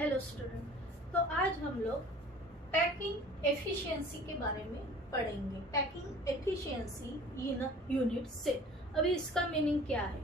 Hello student. तो आज हम लोग पैकिंग एफिशिएंसी के बारे में पढ़ेंगे। Packing efficiency in unit cell. अभी इसका मीनिंग क्या है?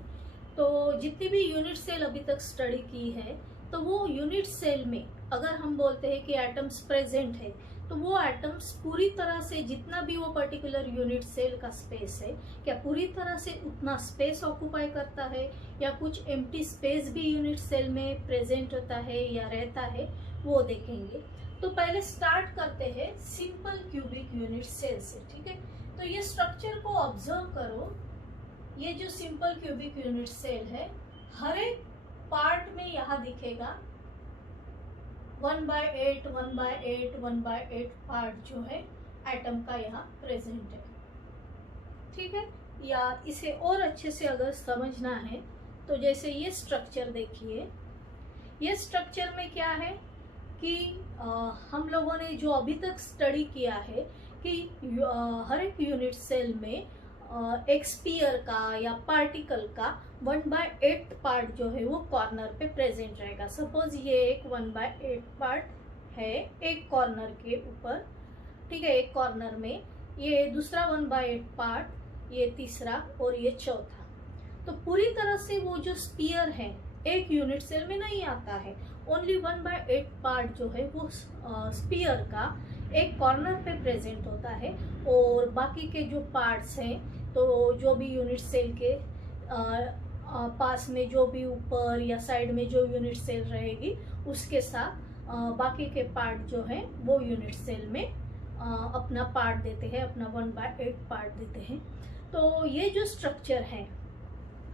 तो जितनी भी यूनिट सेल अभी तक स्टडी की है, तो वो यूनिट सेल में अगर हम बोलते हैं कि एटम्स प्रेजेंट है, तो वो एटम्स पूरी तरह से जितना भी वो पर्टिकुलर यूनिट सेल का स्पेस है, क्या पूरी तरह से उतना स्पेस ऑक्युपाई करता है या कुछ एम्प्टी स्पेस भी यूनिट सेल में प्रेजेंट होता है या रहता है, वो देखेंगे। तो पहले स्टार्ट करते हैं सिंपल क्यूबिक यूनिट सेल से। ठीक है, तो ये स्ट्रक्चर को ऑब्जर्व करो। ये जो सिंपल क्यूबिक यूनिट सेल है, हर एक पार्ट में यहाँ दिखेगा 1/8 1/8 1/8 पार्ट जो है एटम का यहाँ प्रेजेंट है। ठीक है, या इसे और अच्छे से अगर समझना है तो जैसे ये स्ट्रक्चर देखिए। ये स्ट्रक्चर में क्या है कि हम लोगों ने जो अभी तक स्टडी किया है कि हर एक यूनिट सेल में एक स्पीयर का या पार्टिकल का 1/8 पार्ट जो है वो कॉर्नर पे प्रेजेंट रहेगा। सपोज ये एक 1/8 पार्ट है एक कॉर्नर के ऊपर। ठीक है, एक कॉर्नर में ये दूसरा 1/8 पार्ट, ये तीसरा और ये चौथा। तो पूरी तरह से वो जो स्पीयर है एक यूनिट सेल में नहीं आता है। ओनली 1/8 पार्ट जो है वो स्पीयर का एक कॉर्नर पे प्रेजेंट होता है, और बाकी के जो पार्ट्स हैं, तो जो भी यूनिट सेल के पास में जो भी ऊपर या साइड में जो यूनिट सेल रहेगी उसके साथ बाकी के पार्ट जो है वो यूनिट सेल में अपना पार्ट देते हैं, अपना 1/8 पार्ट देते हैं। तो ये जो स्ट्रक्चर है,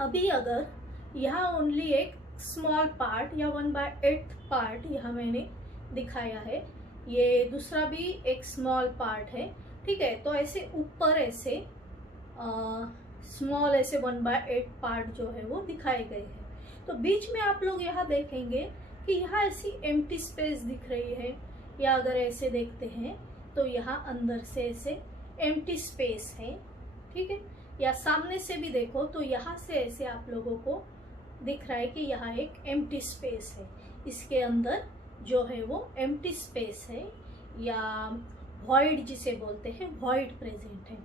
अभी अगर यहाँ ओनली एक स्मॉल पार्ट या 1/8 पार्ट यहाँ मैंने दिखाया है, ये दूसरा भी एक स्मॉल पार्ट है। ठीक है, तो ऐसे ऊपर ऐसे स्मॉल ऐसे 1/8 पार्ट जो है वो दिखाए गए हैं। तो बीच में आप लोग यहाँ देखेंगे कि यहाँ ऐसी एम्प्टी स्पेस दिख रही है, या अगर ऐसे देखते हैं तो यहाँ अंदर से ऐसे एम्प्टी स्पेस है। ठीक है, या सामने से भी देखो तो यहाँ से ऐसे आप लोगों को दिख रहा है कि यहाँ एक एम्प्टी स्पेस है, इसके अंदर जो है वो एम्प्टी स्पेस है, या वॉइड जिसे बोलते हैं, वॉइड प्रेजेंट है।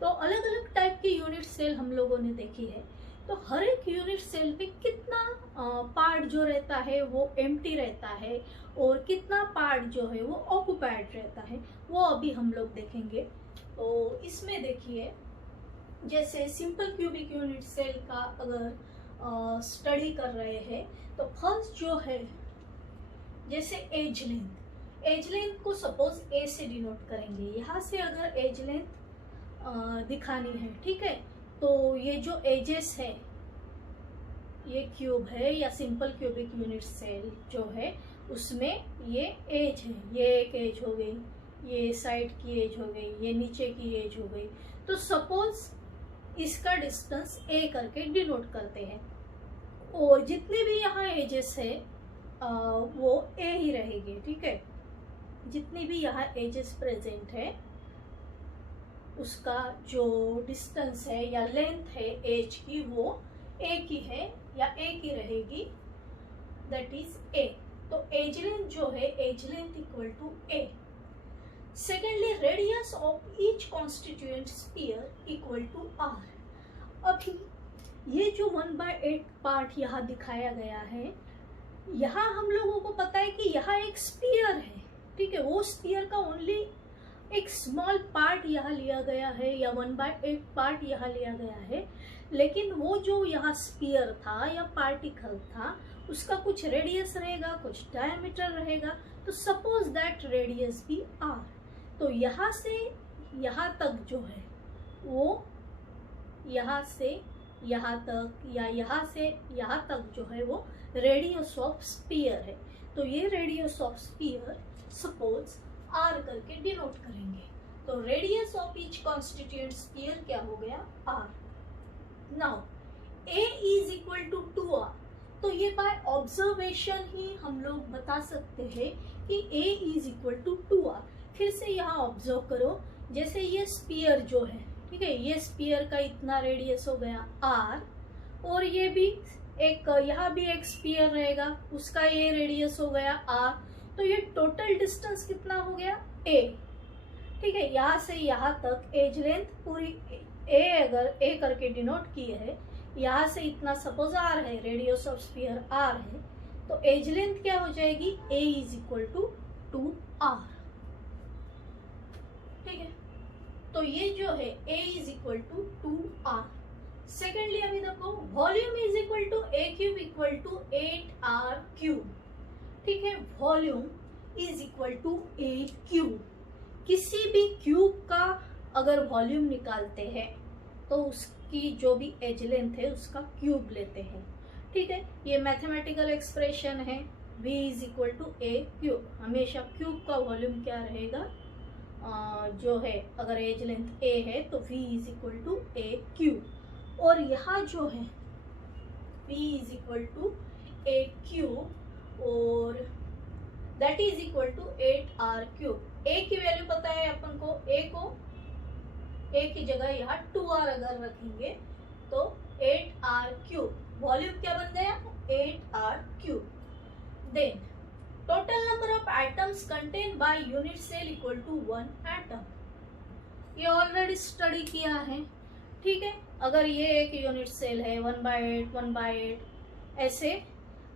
तो अलग अलग टाइप की यूनिट सेल हम लोगों ने देखी है। तो हर एक यूनिट सेल में कितना पार्ट जो रहता है वो एम्प्टी रहता है और कितना पार्ट जो है वो ऑक्युपाइड रहता है, वो अभी हम लोग देखेंगे। तो इसमें देखिए, जैसे सिंपल क्यूबिक यूनिट सेल का अगर स्टडी कर रहे हैं, तो फर्स्ट जो है जैसे एज लेंथ को सपोज ए से डिनोट करेंगे। यहाँ से अगर एज लेंथ दिखानी है, ठीक है, तो ये जो एजेस है, ये क्यूब है या सिंपल क्यूबिक यूनिट सेल जो है उसमें ये एज है, ये एक एज हो गई, ये साइड की एज हो गई, ये नीचे की एज हो गई। तो सपोज इसका डिस्टेंस ए करके डिनोट करते हैं, और जितने भी यहाँ एजेस है वो ए ही रहेगी। ठीक है, जितनी भी यहाँ एजेस प्रेजेंट है उसका जो डिस्टेंस है या लेंथ है एज की, वो ए की है या ए की रहेगी, दैट इज ए। तो एज लेंथ जो है, edge length equal to A. Secondly, radius of each constituent sphere equal to R. अभी ये जो 1/8 पार्ट यहाँ दिखाया गया है, यहाँ हम लोगों को पता है कि यहाँ एक स्फीयर है। ठीक है, वो स्फीयर का ओनली एक स्मॉल पार्ट यहाँ लिया गया है, या 1/8 पार्ट यहाँ लिया गया है, लेकिन वो जो यहाँ स्फीयर था या पार्टिकल था उसका कुछ रेडियस रहेगा, कुछ डायमीटर रहेगा। तो सपोज दैट रेडियस भी आर। तो यहाँ से यहाँ तक जो है वो यहाँ से यहाँ तक या यहाँ से यहाँ तक जो है वो रेडियस ऑफ स्फीयर है। तो ये radius of sphere suppose R करके डिनोट करेंगे। तो radius of each constituent sphere क्या हो गया, R. Now A is equal to 2r। तो ये बाय ऑब्जर्वेशन ही हम लोग बता सकते हैं कि ए इज इक्वल टू 2r। फिर से यहाँ ऑब्जर्व करो, जैसे ये स्फीयर जो है, ठीक है, ये स्फीयर का इतना रेडियस हो गया r, और ये भी एक यहाँ भी एक स्फीयर रहेगा, उसका ये रेडियस हो गया r, तो ये टोटल डिस्टेंस कितना हो गया a। ठीक है, यहाँ से यहाँ तक एज लेंथ पूरी a, अगर a करके डिनोट किए है, यहाँ से इतना सपोज r है, रेडियस ऑफ स्फीयर r है, तो एज लेंथ क्या हो जाएगी, a is equal to 2r। ठीक है, तो ये जो है a is equal to 2r। Secondly अभी देखो, volume is equal to a cube equal to 8r cube. ठीक है, volume is equal to a cube. किसी भी क्यूब का अगर वॉल्यूम निकालते हैं तो उसकी जो भी एज लेंथ है उसका क्यूब लेते हैं। ठीक है, ये मैथमेटिकल एक्सप्रेशन है, v is equal to a cube. हमेशा क्यूब का वॉल्यूम क्या रहेगा, जो है अगर एज लेंथ a है तो v is equal to a cube, और यहाँ जो है v is equal to a cube और that is equal to 8r cube. a की वैल्यू पता है अपन को, a की जगह यहाँ 2r अगर रखेंगे तो 8r क्यूब, वॉल्यूम क्या बन गया 8r cube. Then total number of atoms contain by unit cell equal to 1 atom. ये ऑलरेडी स्टडी किया है। ठीक है, अगर ये एक यूनिट सेल है 1/8 1/8 ऐसे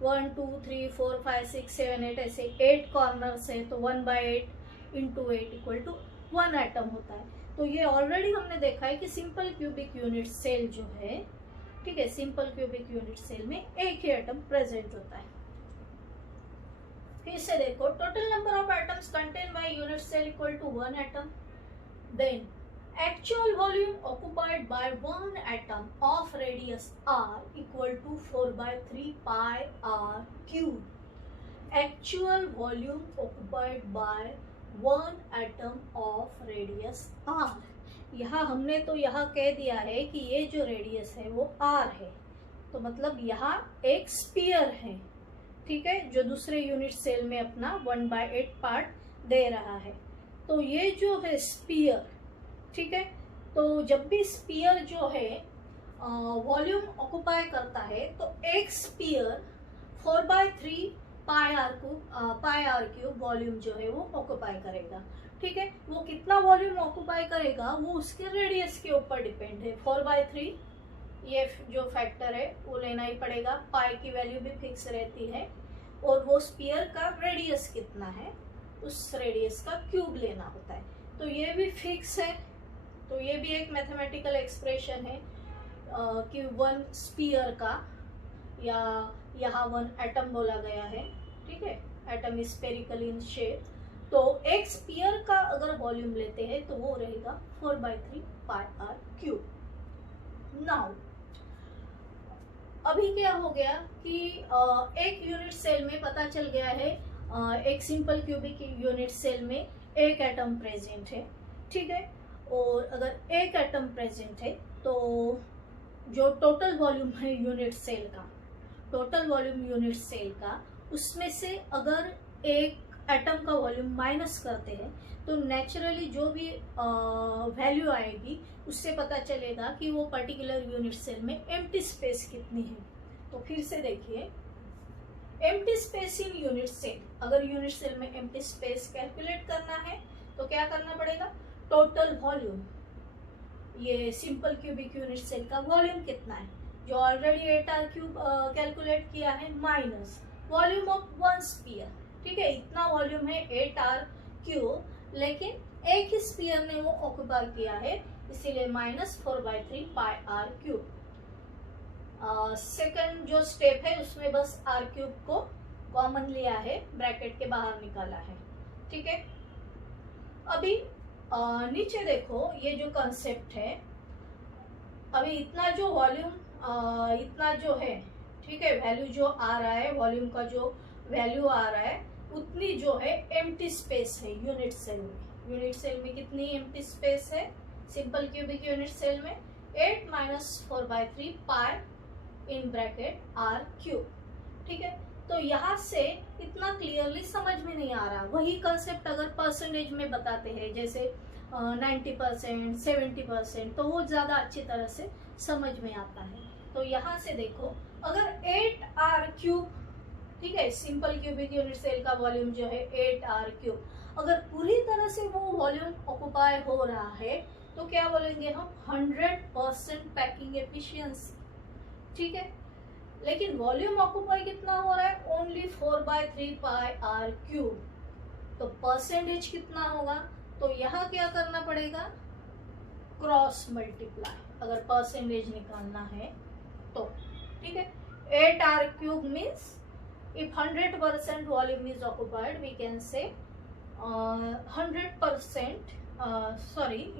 1 2 3 4 5 6 7 8 ऐसे 8 कॉर्नर्स है, तो 1/8 इंटू 8 इक्वल टू 1 एटम होता है। तो ये ऑलरेडी हमने देखा है कि सिंपल क्यूबिक यूनिट सेल जो है, ठीक है, सिंपल क्यूबिक यूनिट सेल में एक ही एटम प्रेजेंट होता है। फिर से देखो, total number of atoms contain by unit cell equal to 1 atom. Then actual volume occupied by one atom of radius r equal to 4/3 pi r cube. Actual volume occupied by one atom of radius r. यहाँ हमने तो यहाँ कह दिया है कि ये जो रेडियस है वो r है, तो मतलब यहाँ एक स्पीयर है। ठीक है, जो दूसरे यूनिट सेल में अपना 1/8 पार्ट दे रहा है। तो ये जो है स्पीयर, ठीक है, तो जब भी स्पीयर जो है वॉल्यूम ऑक्युपाई करता है तो एक sphere 4/3 pi R cube volume जो है वो ऑक्युपाई करेगा। ठीक है, वो कितना वॉल्यूम ऑक्युपाई करेगा वो उसके रेडियस के ऊपर डिपेंड है। 4/3 ये जो फैक्टर है वो लेना ही पड़ेगा, पाई की वैल्यू भी फिक्स रहती है, और वो स्पीयर का रेडियस कितना है उस रेडियस का क्यूब लेना होता है। तो ये भी फिक्स है, तो ये भी एक मैथमेटिकल एक्सप्रेशन है कि वन स्पीयर का, या यहाँ 1 एटम बोला गया है। ठीक है, atom is spherical in shape, तो एक स्पीयर का अगर वॉल्यूम लेते हैं तो वो रहेगा 4/3 पाई आर क्यूब। नाउ अभी क्या हो गया कि एक यूनिट सेल में पता चल गया है, एक सिंपल क्यूबिक यूनिट सेल में एक एटम प्रेजेंट है। ठीक है, और अगर एक एटम प्रेजेंट है तो जो टोटल वॉल्यूम है यूनिट सेल का, टोटल वॉल्यूम यूनिट सेल का, उसमें से अगर एक एटम का वॉल्यूम माइनस करते हैं तो नेचुरली जो भी वैल्यू आएगी उससे पता चलेगा कि वो पर्टिकुलर यूनिट सेल में एम्प्टी स्पेस कितनी है। तो फिर से देखिए, empty space in unit cell, अगर यूनिट सेल में एम्प्टी स्पेस कैलकुलेट करना है तो क्या करना पड़ेगा, टोटल वॉल्यूम, ये सिंपल क्यूबिक यूनिट सेल का वॉल्यूम कितना है जो ऑलरेडी 8r क्यूब कैलकुलेट किया है, minus volume of one sphere. ठीक है, इतना वॉल्यूम है 8r क्यूब, लेकिन एक ही स्पीयर ने वो ऑक्युपाई किया है, इसीलिए -4/3 पाई आर क्यूब। सेकंड जो स्टेप है उसमें बस r क्यूब को कॉमन लिया है, ब्रैकेट के बाहर निकाला है। ठीक है, अभी नीचे देखो, ये जो कंसेप्ट है, अभी इतना जो वॉल्यूम, इतना जो है, ठीक है, वैल्यू जो आ रहा है, वॉल्यूम का जो वैल्यू आ रहा है, उतनी जो है एम्प्टी स्पेस है यूनिट सेल में। यूनिट सेल में कितनी एम्प्टी स्पेस है सिंपल क्यूबिक यूनिट सेल में, 8 - 4/3 पाई इन ब्रैकेट आर क्यूब। ठीक है, तो यहाँ से इतना क्लियरली समझ में नहीं आ रहा। वही कंसेप्ट अगर परसेंटेज में बताते हैं, जैसे 90%, 70%, तो वो ज़्यादा अच्छी तरह से समझ में आता है। तो यहाँ से देखो, अगर 8r³, ठीक है, सिंपल क्यूबिक यूनिट सेल का वॉल्यूम जो है 8r³, अगर पूरी तरह से वो वॉल्यूम ऑक्युपाई हो रहा है तो क्या बोलेंगे हम, 100% पैकिंग एफिशिएंसी, ठीक है। लेकिन वॉल्यूम ऑक्युपाई कितना हो रहा है, ओनली 4/3πr³, तो परसेंटेज कितना होगा, तो यहाँ क्या करना पड़ेगा, क्रॉस मल्टीप्लाई, अगर परसेंटेज निकालना है तो, ठीक है। 8r³ means if 100% volume is occupied, we can say 100%,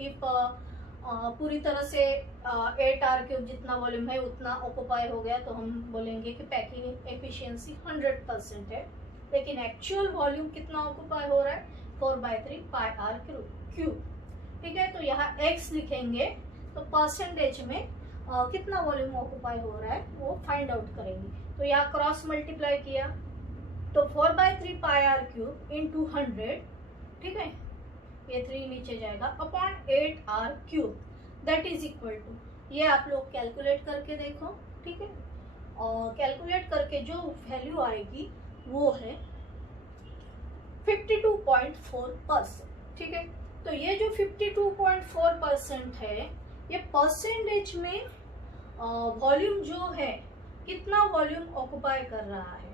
if पूरी तरह से 8r³ जितना वॉल्यूम है उतना ऑक्युपाई हो गया तो हम बोलेंगे कि पैकिंग एफिशिएंसी 100% है। लेकिन एक्चुअल वॉल्यूम कितना ऑक्युपाई हो रहा है, 4/3πr³, ठीक है। तो यहाँ x लिखेंगे तो परसेंटेज में कितना वॉल्यूम ऑक्युपाई हो रहा है वो फाइंड आउट करेंगे। तो यहाँ क्रॉस मल्टीप्लाई किया तो 4/3πr³ इंटू 100, ठीक है, ये 3 नीचे जाएगा, upon 8r³, that is equal to, ये आप लोग कैलकुलेट करके देखो, ठीक है, और कैलकुलेट करके जो वैल्यू आएगी वो है 52.4%, ठीक है। तो ये जो 52.4% है, ये परसेंटेज में वॉल्यूम जो है कितना वॉल्यूम ऑक्युपाई कर रहा है,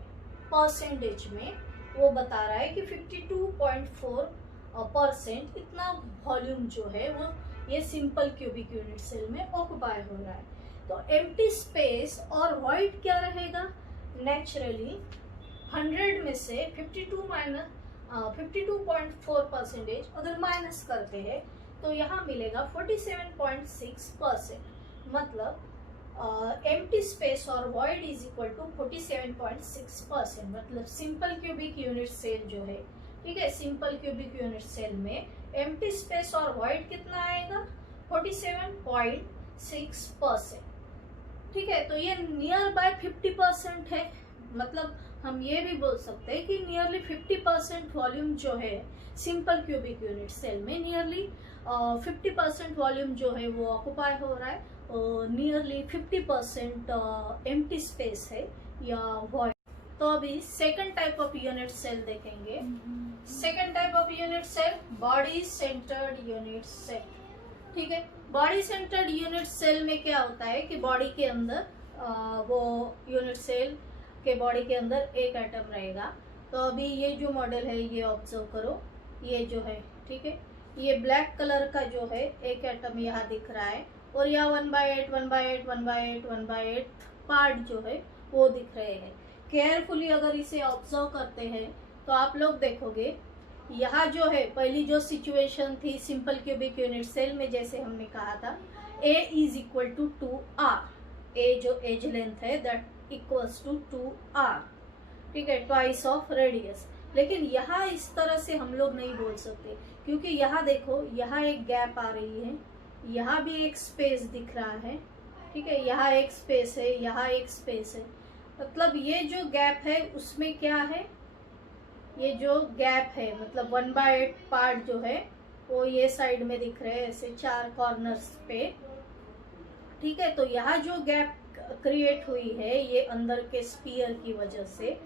परसेंटेज में वो बता रहा है कि 52.4% इतना वॉल्यूम जो है वो ये सिंपल क्यूबिक यूनिट सेल में ऑक्युपाई हो रहा है। तो एम्प्टी स्पेस और वॉइड क्या रहेगा, नेचुरली 100 में से 52.4% अगर माइनस करते हैं तो यहाँ मिलेगा 47.6%, मतलब एम्प्टी स्पेस और वॉइड इज इक्वल टू 47.6%, मतलब सिंपल क्यूबिक यूनिट सेल जो है, ठीक है, सिंपल क्यूबिक यूनिट सेल में एम्प्टी स्पेस और वॉइड कितना आएगा, 47.6%, ठीक है। तो ये नियर बाय 50% है, मतलब हम ये भी बोल सकते हैं कि नियरली 50% वॉल्यूम जो है सिंपल क्यूबिक यूनिट सेल में, नियरली 50% वॉल्यूम जो है वो ऑक्युपाई हो रहा है, और नियरली 50% एम्प्टी स्पेस है या वॉइड। तो अभी second type of unit cell देखेंगे। Second type of unit cell, body centred unit cell, ठीक है। बॉडी सेंटर्ड यूनिट सेल में क्या होता है कि बॉडी के अंदर वो यूनिट सेल के बॉडी के अंदर एक एटम रहेगा। तो अभी ये जो मॉडल है ये ऑब्जर्व करो, ये जो है, ठीक है, ये ब्लैक कलर का जो है एक एटम यहाँ दिख रहा है, और यहाँ 1/8 1/8 1/8 1/8 पार्ट जो है वो दिख रहे हैं। केयरफुली अगर इसे ऑब्जर्व करते हैं तो आप लोग देखोगे यहाँ जो है पहली जो सिचुएशन थी सिंपल क्यूबिक यूनिट सेल में, जैसे हमने कहा था A is equal to 2r, A जो एज लेंथ है दैट इक्वल्स टू 2r, ठीक है, ट्वाइस ऑफ रेडियस। लेकिन यहाँ इस तरह से हम लोग नहीं बोल सकते, क्योंकि यहाँ देखो, यहाँ एक गैप आ रही है, यहाँ भी एक स्पेस दिख रहा है, ठीक है, यहाँ एक स्पेस है, यहाँ एक स्पेस है, मतलब ये जो गैप है उसमें क्या है, ये जो गैप है मतलब 1/8 पार्ट जो है वो ये साइड में दिख रहे हैं ऐसे 4 कॉर्नर्स पे, ठीक है। तो यहाँ जो गैप क्रिएट हुई है ये अंदर के स्पीयर की वजह से,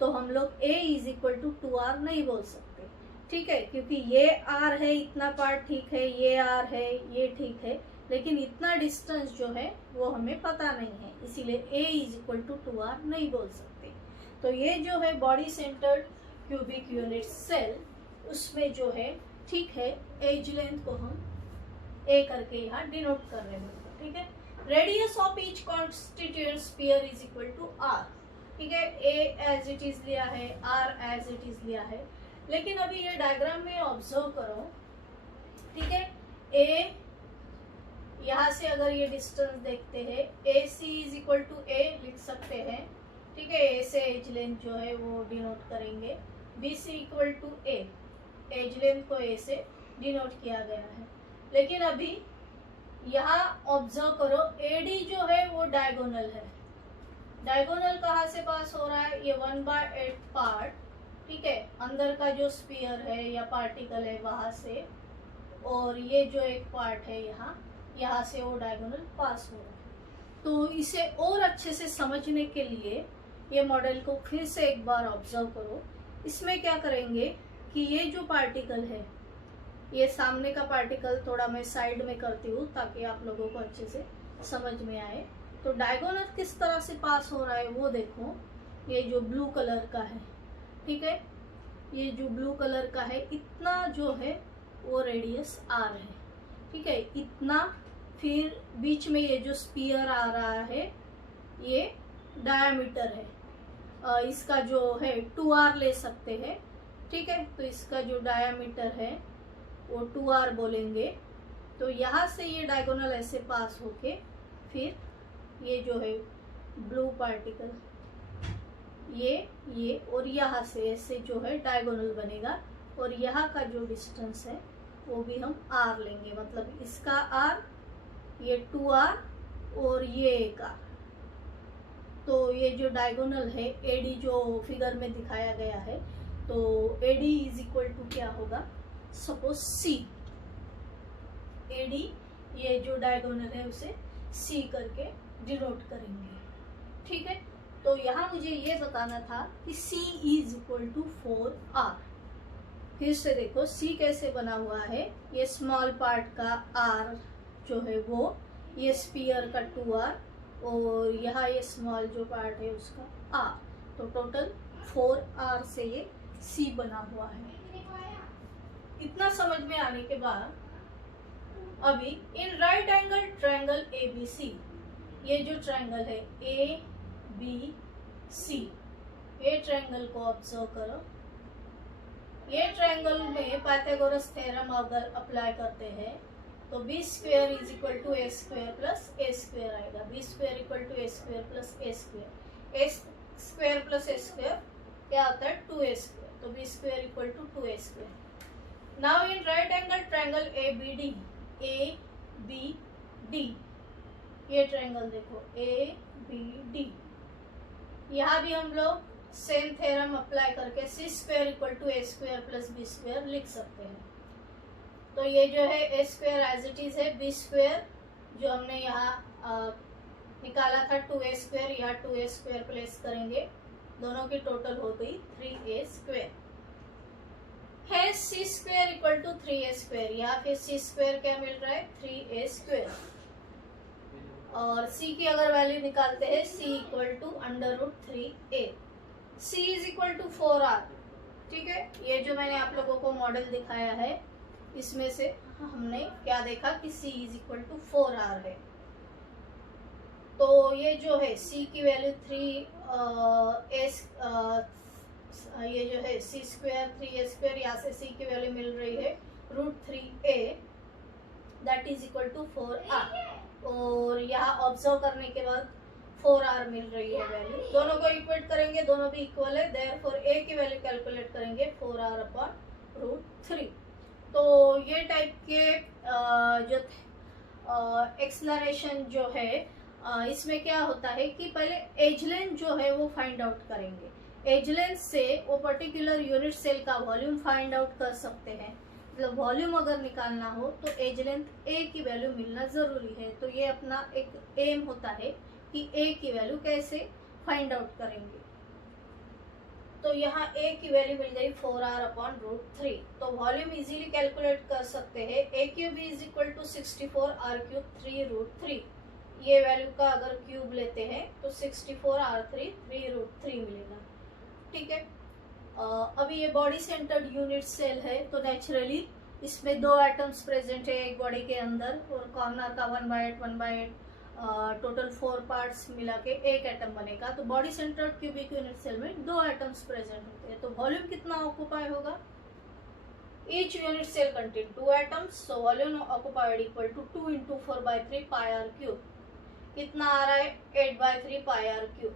तो हम लोग A is equal to 2r नहीं बोल सकते, ठीक है, क्योंकि ये r है, इतना पार्ट ठीक है, ये r है, ये ठीक है, लेकिन इतना डिस्टेंस जो है वो हमें पता नहीं है, इसीलिए A is equal to 2r नहीं बोल सकते। तो ये जो है body centred cubic unit cell, उसमें जो है, ठीक है, एज लेंथ को हम A करके यहाँ डिनोट कर रहे हैं, ठीक है। Radius of each constituent sphere is equal to r, ठीक है, A एज इट इज लिया है, R एज इट इज लिया है। लेकिन अभी ये डायग्राम में ऑब्जर्व करो, ठीक है, A यहाँ से अगर ये डिस्टेंस देखते हैं AC is equal to A लिख सकते हैं, ठीक है, A से एज लेंथ जो है वो डिनोट करेंगे, BC equal to A, edge length को A से डिनोट किया गया है। लेकिन अभी यहाँ ऑब्जर्व करो AD जो है वो डायगोनल है, डायगोनल कहाँ से पास हो रहा है, ये 1/8 पार्ट, ठीक है, अंदर का जो स्फीयर है या पार्टिकल है वहां से, और ये जो एक पार्ट है यहाँ से वो डायगोनल पास हो रहा है। तो इसे और अच्छे से समझने के लिए ये मॉडल को फिर से एक बार ऑब्जर्व करो। इसमें क्या करेंगे कि ये जो पार्टिकल है, ये सामने का पार्टिकल थोड़ा मैं साइड में करती हूँ ताकि आप लोगों को अच्छे से समझ में आए। तो डायगोनल किस तरह से पास हो रहा है वो देखो। ये जो ब्लू कलर का है, ठीक है, ये जो ब्लू कलर का है, इतना जो है वो रेडियस आर है, ठीक है, इतना। फिर बीच में ये जो स्पीयर आ रहा है ये डायामीटर है, इसका जो है 2r ले सकते हैं, ठीक है। तो इसका जो डायामीटर है वो 2r बोलेंगे। तो यहाँ से ये डायगोनल ऐसे पास होके फिर ये जो है ब्लू पार्टिकल ये और यहाँ से ऐसे जो है डायगोनल बनेगा, और यहाँ का जो डिस्टेंस है वो भी हम r लेंगे, मतलब इसका r, ये 2r और ये एक r। तो ये जो डायगोनल है AD जो फिगर में दिखाया गया है, तो AD इज इक्वल टू क्या होगा, सपोज C। AD ये जो डायगोनल है उसे C करके डिनोट करेंगे, ठीक है। तो यहाँ मुझे ये बताना था कि C is equal to 4r। फिर से देखो C कैसे बना हुआ है, ये स्मॉल पार्ट का R जो है वो, ये स्पीयर का 2r, और यहाँ ये स्मॉल जो पार्ट है उसका r। तो टोटल 4r से ये C बना हुआ है। इतना समझ में आने के बाद अभी इन राइट एंगल ट्रायंगल ABC, ये जो ट्रायंगल है ABC, ये ट्रायंगल को ऑब्जर्व करो। ये ट्रायंगल में पाइथागोरस थ्योरम अगर अप्लाई करते हैं तो B square is equal to A square plus A square आएगा। B square equal to A square plus A square, A square plus A square क्या होता है 2a स्क्वेयर। तो B square equal to 2a square. Now in right angle triangle ABD, ABD, ये triangle देखो ABD, यहाँ भी हम लोग सेम थ्योरम अप्लाई करके C square equal to A square plus B square लिख सकते हैं। तो ये जो है A square as it is है, बी स्क्वेयर जो हमने यहाँ निकाला था 2a स्क्वेयर, यहाँ 2a स्क्वेयर प्लेस करेंगे, दोनों की टोटल हो गई 3a स्क्वेयर है। C square equal to 3a square, यहाँ फिर सी स्क्वेयर क्या मिल रहा है 3a स्क्वेयर, और c की अगर वैल्यू निकालते हैं c equal to √3a। c is equal to 4r, ठीक है। ये जो मैंने आप लोगों को मॉडल दिखाया है इसमें से हमने क्या देखा कि c is equal to 4r है। तो ये जो है c की वैल्यू 3a, ये जो है c स्क्वेयर 3a स्क्वेयर, यहाँ से c की वैल्यू मिल रही है √3a, that is equal to 4r। और यहाँ ऑब्जर्व करने के बाद 4r मिल रही है वैल्यू, दोनों को इक्वेट करेंगे, दोनों भी इक्वल है, देयरफॉर a की वैल्यू कैलकुलेट करेंगे 4r अपॉन √3। तो ये टाइप के जो एक्सप्लेनेशन जो है इसमें क्या होता है कि पहले एज लेंथ जो है वो फाइंड आउट करेंगे। एज लेंथ से वो पर्टिकुलर यूनिट सेल का वॉल्यूम फाइंड आउट कर सकते हैं। मतलब वॉल्यूम अगर निकालना हो तो एज लेंथ ए की वैल्यू मिलना जरूरी है। तो ये अपना एक एम होता है कि ए की वैल्यू कैसे फाइंड आउट करेंगे। तो यहाँ ए की वैल्यू मिल गई 4r अपॉन √3। तो वॉल्यूम इजीली कैलकुलेट कर सकते हैं। A cube is equal to 64r cube 3√3। ये वैल्यू का अगर क्यूब लेते हैं तो 64r3 3√3 मिलेगा, ठीक है। अभी ये बॉडी सेंटर्ड यूनिट सेल है, तो नेचुरली इसमें 2 एटम्स प्रेजेंट है एक बॉडी के अंदर, और कॉर्नर का 1/8 टोटल 4 पार्ट्स मिला के एक एटम बनेगा। तो body centred cubic unit cell में 2 एटम्स प्रेजेंट होते हैं। तो वॉल्यूम कितना ऑक्युपाई होगा, each unit cell contain 2 atoms, so volume occupied equal to 2 × 4/3 πr cube. कितना आ रहा है 8/3 πr क्यूब,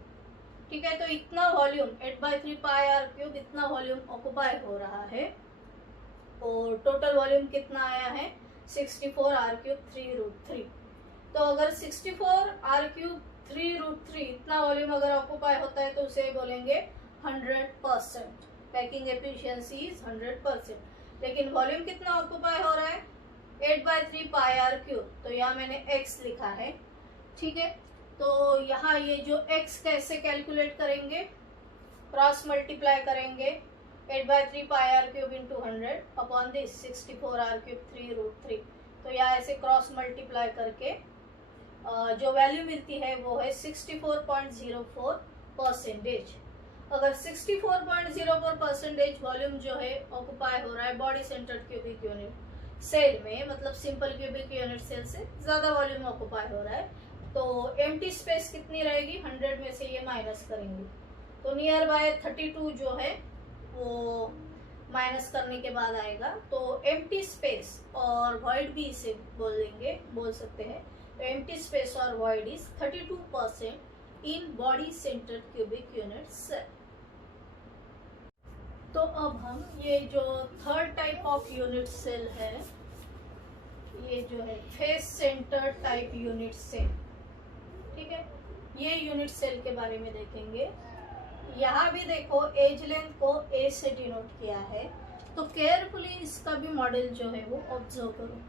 ठीक है। तो इतना वॉल्यूम 8/3 πr क्यूब, इतना वॉल्यूम ऑक्युपाई हो रहा है। और टोटल वॉल्यूम कितना आया है 64r क्यूब 3√3। तो अगर 64r क्यूब 3√3 इतना वॉल्यूम अगर ऑक्युपाई होता है तो उसे बोलेंगे 100%। Packing efficiency is 100%। लेकिन वॉल्यूम कितना ऑक्युपाई हो रहा है 8/3 πr क्यूब, तो यहाँ मैंने x लिखा है, ठीक है। तो यहाँ ये जो x कैसे कैलकुलेट करेंगे, क्रॉस मल्टीप्लाई करेंगे 8/3 pi R cube into 100 upon this 64 R cube 3√3। तो यहाँ ऐसे क्रॉस मल्टीप्लाई करके जो वैल्यू मिलती है वो है 64.04%। अगर 64.04% वॉल्यूम जो है ऑक्युपाई हो रहा है body centred cubic unit cell में, मतलब सिंपल क्यूबिक यूनिट सेल से ज्यादा वॉल्यूम ऑक्युपाई हो रहा है, तो एम्प्टी स्पेस कितनी रहेगी, 100 में से ये माइनस करेंगे तो नियर बाय 32 जो है वो माइनस करने के बाद आएगा। तो एम्प्टी स्पेस और वॉइड भी इसे बोल सकते हैं। तो एम्प्टी स्पेस और void is 32% in body centred cubic unit cell. तो अब हम ये जो third type of unit cell है, ये जो है face centred type unit cell, ठीक है, ये यूनिट सेल के बारे में देखेंगे। यहाँ भी देखो एज लेंथ को ए से डिनोट किया है, तो केयरफुली इसका भी मॉडल जो है वो ऑब्जर्व करो,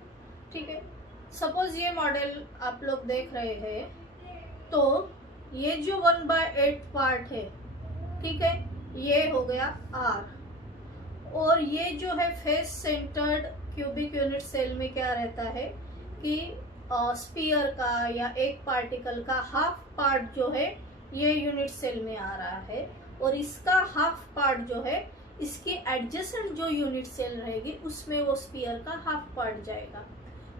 ठीक है। सपोज ये मॉडल आप लोग देख रहे हैं, तो ये जो 1/8 पार्ट है, ठीक है, ये हो गया आर, और ये जो है face centred cubic unit cell में क्या रहता है कि स्पीयर का या एक पार्टिकल का हाफ पार्ट जो है ये यूनिट सेल में आ रहा है, और इसका हाफ पार्ट जो है इसकी एडजेसेंट जो यूनिट सेल रहेगी उसमें वो स्पीयर का हाफ पार्ट जाएगा।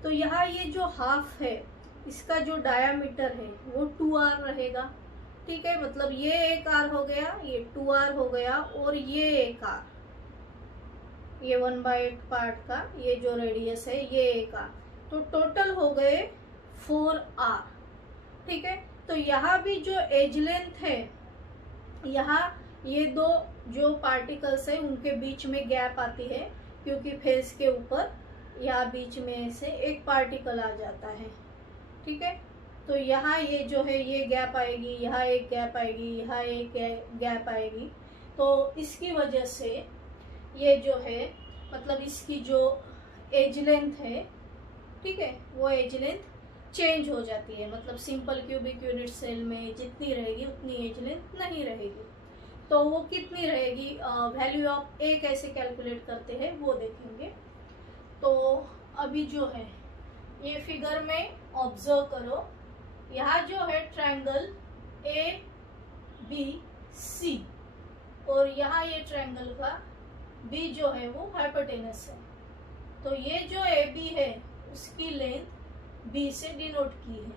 तो यहाँ ये जो हाफ है इसका जो डायामीटर है वो 2r रहेगा, ठीक है, मतलब ये एक r हो गया, ये 2r हो गया, और ये एक r, ये 1/8 पार्ट का ये जो रेडियस है ये एक r, तो टोटल हो गए 4r, ठीक है। तो यहाँ भी जो एज लेंथ है, यहाँ ये दो जो पार्टिकल्स है उनके बीच में गैप आती है, क्योंकि फेस के ऊपर यहाँ बीच में से एक पार्टिकल आ जाता है, ठीक है। तो यहाँ ये जो है ये गैप आएगी, यहाँ एक गैप आएगी, यहाँ एक गैप आएगी, तो इसकी वजह से ये जो है मतलब इसकी जो एज लेंथ है, ठीक है, वो एज लेंथ चेंज हो जाती है, मतलब सिंपल क्यूबिक यूनिट सेल में जितनी रहेगी उतनी एज लेंथ नहीं रहेगी। तो वो कितनी रहेगी, वैल्यू ऑफ ए कैसे कैलकुलेट करते हैं वो देखेंगे। तो अभी जो है ये फिगर में ऑब्जर्व करो, यहाँ जो है ट्रायंगल ए बी सी, और यहाँ ये ट्रायंगल का बी जो है वो हाइपोटेनस है। तो ये जो ए बी है उसकी लेंथ बी से डिनोट की है,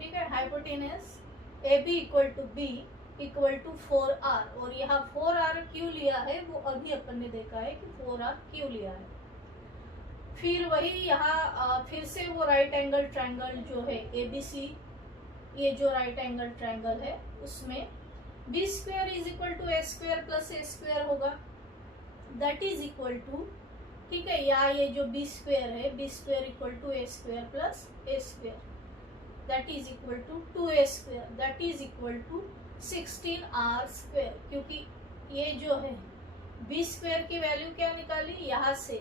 ठीक है। Hypotenuse A B equal to B equal to 4r, और यहाँ 4r क्यों लिया है वो अभी अपन ने देखा है कि 4r क्यों लिया है। फिर वही यहाँ फिर से वो राइट एंगल ट्रायंगल जो है ABC, ये जो राइट एंगल ट्रायंगल है उसमें b square is equal to a square plus a square होगा, दैट इज इक्वल टू, ठीक है, या ये जो b स्क्वायर है b square equal to a square plus a square, that is equal to 2a square, that is equal to 16r square, क्योंकि ये जो है b स्क्वायर की वैल्यू क्या निकाली यहाँ से,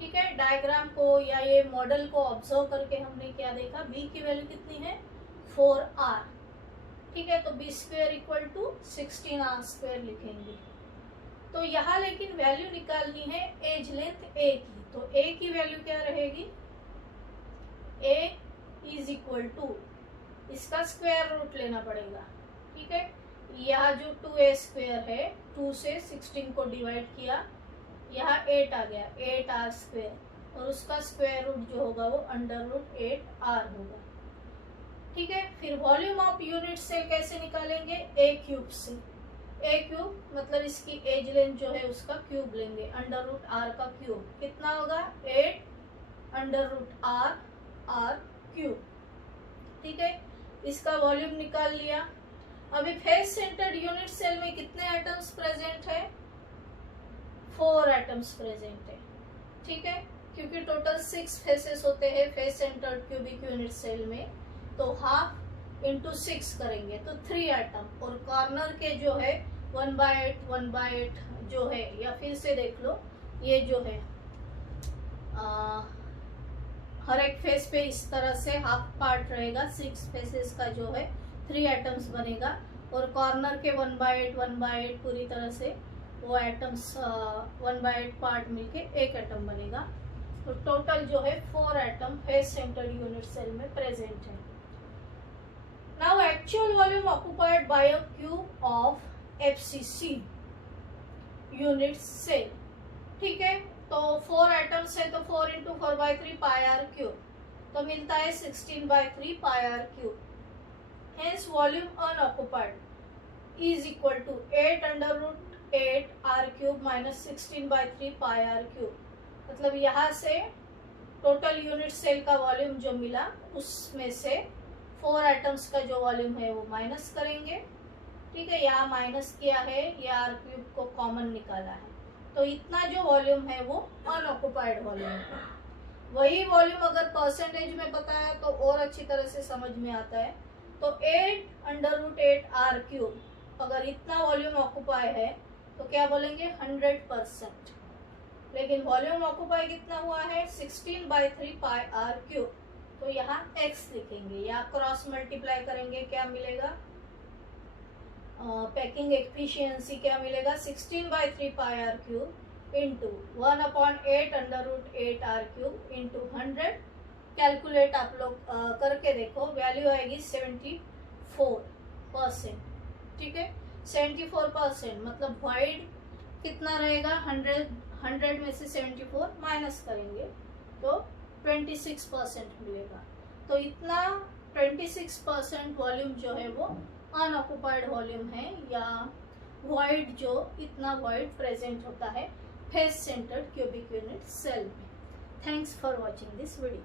ठीक है। डायग्राम को या ये मॉडल को ऑब्जर्व करके हमने क्या देखा, b की वैल्यू कितनी है 4r, ठीक है, तो b square equal to 16r square लिखेंगे। तो यहाँ लेकिन वैल्यू निकालनी है एज लेंथ a की, तो a की वैल्यू क्या रहेगी, a इज इक्वल टू इसका स्क्वायर रूट लेना पड़ेगा, ठीक है। यहाँ जो 2a स्क्वायर है 2 से 16 को डिवाइड किया, यहाँ 8 आ गया 8r स्क्वायर, और उसका स्क्वायर रूट जो होगा वो √8r होगा, ठीक है। फिर वॉल्यूम ऑफ यूनिट सेल कैसे निकालेंगे, a क्यूब से, a क्यूब मतलब इसकी एज लेंथ जो है उसका क्यूब लेंगे, √r का क्यूब कितना होगा 8 √r क्यूब, ठीक है। इसका वॉल्यूम निकाल लिया। अभी फेस सेंटर्ड यूनिट सेल में कितने एटम्स प्रेजेंट है, 4 एटम्स प्रेजेंट है, ठीक है, क्योंकि टोटल 6 फेसेस होते हैं face centred cubic unit cell में, तो हाफ इंटू 6 करेंगे तो 3 एटम, और कॉर्नर के जो है 1/8 जो है, या फिर से देख लो ये जो है हर एक फेस पे इस तरह से हाफ पार्ट रहेगा, 6 फेसेस का जो है 3 एटम्स बनेगा और कॉर्नर के 1/8 पूरी तरह से वो एटम्स 1/8 पार्ट मिलके एक एटम बनेगा। तो टोटल जो है 4 atom face centred unit cell में प्रेजेंट है। Now actual volume occupied by a cube of FCC unit cell. ठीक है, तो 4 एटम्स है तो 4 × 4/3 पाई आर क्यूब, तो मिलता है 16/3 pi R cube. Hence volume unoccupied is equal to 8√8 R cube minus 16/3 pi R cube. मतलब यहाँ से टोटल यूनिट सेल का वॉल्यूम जो मिला उसमें से 4 एटम्स का जो वॉल्यूम है वो माइनस करेंगे। ठीक है, यहाँ माइनस किया है, ये आर क्यूब को कॉमन निकाला है, तो इतना जो वॉल्यूम है वो अनऑक्युपाइड वॉल्यूम है। वही वॉल्यूम अगर परसेंटेज में बताया तो और अच्छी तरह से समझ में आता है। तो 8√8 आर क्यूब, अगर इतना वॉल्यूम ऑक्युपाई है तो क्या बोलेंगे 100%। लेकिन वॉल्यूम ऑक्युपाई कितना हुआ है 16/3 पाई आर क्यूब, तो यहाँ x लिखेंगे या क्रॉस मल्टीप्लाई करेंगे, क्या मिलेगा पैकिंग एफिशिएंसी क्या मिलेगा 16/3 pi R cube into 1/8 R cube into 100। Calculate आप लोग करके देखो, वैल्यू आएगी 74%। ठीक है, 74% मतलब वाइड कितना रहेगा 100 में से 74 माइनस करेंगे तो 26% मिलेगा। तो इतना 26% वॉल्यूम जो है वो अनऑक्युपाइड वॉल्यूम है, या वॉइड जो इतना वॉइड प्रेजेंट होता है face centred cubic unit cell में। Thanks for watching this video.